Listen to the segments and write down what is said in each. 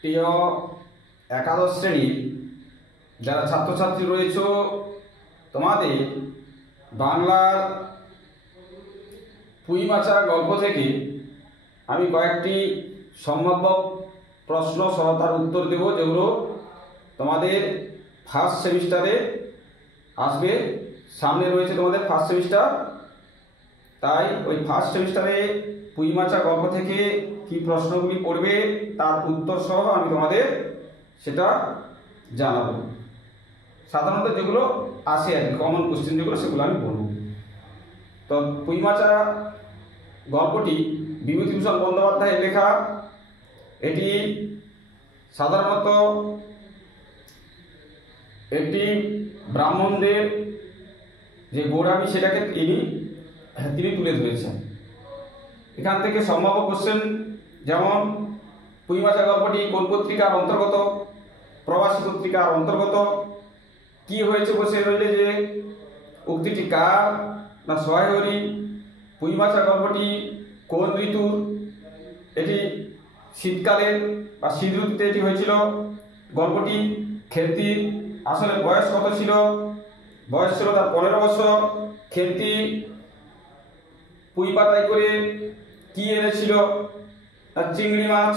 প্রিয় একাদশ শ্রেণীর যারা ছাত্রছাত্রী রয়েছে, তোমাদের বাংলার পুঁইমাচা গল্প থেকে আমি কয়েকটি সম্ভাব্য প্রশ্ন সহ তার উত্তর দেব, যেগুলো তোমাদের ফার্স্ট সেমিস্টারে আসবে। সামনে রয়েছে তোমাদের ফার্স্ট সেমিস্টার, তাই ওই ফার্স্ট সেমিস্টারে পুঁইমাচা গল্প থেকে কি প্রশ্নগুলি পড়বে তার উত্তর সহ আমি তোমাদের সেটা জানাবো। সাধারণত যেগুলো আসে আর কি, কমন কোশ্চেন যেগুলো, সেগুলো আমি বলবো। তো পুঁইমাচা গল্পটি বিভূতিভূষণ বন্দ্যোপাধ্যায়ের লেখা। এটি সাধারণত একটি ব্রাহ্মণদের যে গোড়ামি সেটাকে তিনি তুলে ধরেছেন। এখান থেকে সম্ভাব্য কোশ্চেন যেমন পুঁইমাচা গল্পটি কোন পত্রিকার অন্তর্গত, প্রবাসী পত্রিকার অন্তর্গত, কি হয়েছে বসে রইলে যে উক্তিটি কার না সহায়রী, পুঁইমাচা গল্পটি কোন ঋতুর, এটি শীতকালে বা শীত ঋতুতে এটি হয়েছিল। গল্পটি খেন্তির আসলে বয়স কত ছিল? বয়স ছিল তার 15 বছর। খেন্তি পুঁই পাতায় করে কি এনেছিল? তার চিংড়ি মাছ।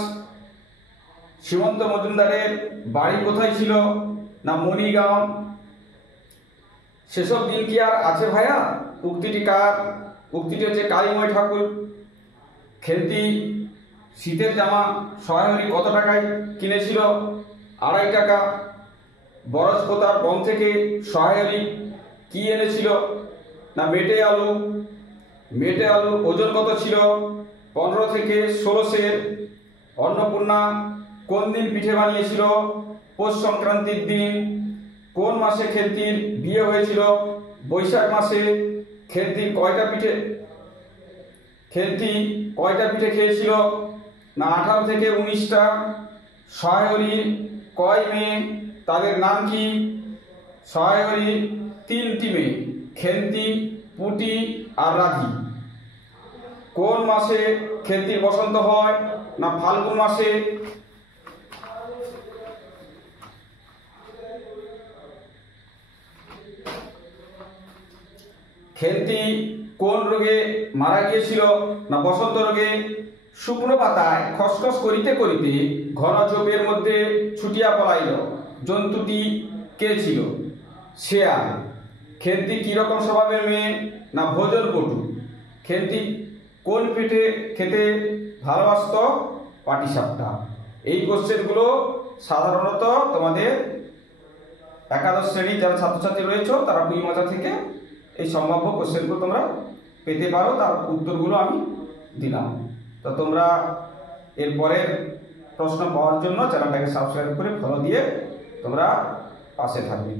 সীমন্ত মজুমদারের বাড়ি কোথায় ছিল? না মণিগাঁও। সেসব দিন কি আর আছে ভাইয়া? উক্তিটি কার? উক্তিটি হচ্ছে কালীময় ঠাকুর। খেন্তি শীতের জামা সহায়রী কত টাকায় কিনেছিল? 2.5 টাকা। বরজপোতার বন থেকে সহায়রী কি এনেছিল? না মেটে আলু। মেটে আলুর ওজন কত ছিল? 15 থেকে 16 সের। অন্নপূর্ণা কোন দিন পিঠে বানিয়েছিল? পৌষ সংক্রান্তির দিন। কোন মাসে খেন্তির বিয়ে হয়েছিল? বৈশাখ মাসে। খেন্তি কয়টা পিঠে খেয়েছিল? না 18 থেকে 19টা। সহায়রীর কয় মেয়ে? তাদের নাম কি? সহায়রীর 3টি মেয়ে, খেন্তি, পুটি আর রাধি। কোন মাসে খেন্তির বসন্ত হয়? না ফাল্গুন মাসে। খেন্তি কোন রোগে মারা গিয়েছিল? না বসন্ত রোগে। শুকনো পাতায় খসখস করিতে করিতে ঘন ঝোপের মধ্যে ছুটিয়া পলাইল জন্তুটি কে ছিল? শেয়াল। খেন্তি কিরকম স্বভাবের মেয়ে? না ভোজন পটু। খেন্তি কোন পিঠে খেতে ভালোবাসত? পাটিসাপটা। এই কোশ্চেনগুলো সাধারণত তোমাদের একাদশ শ্রেণীর যারা ছাত্রছাত্রী রয়েছে তারা পুঁইমাচা থেকে এই সম্ভাব্য কোশ্চেনগুলো তোমরা পেতে পারো। তার উত্তরগুলো আমি দিলাম। তো তোমরা এর পরের প্রশ্ন পাওয়ার জন্য চ্যানেলটাকে সাবস্ক্রাইব করে ফলো দিয়ে তোমরা পাশে থাকবে।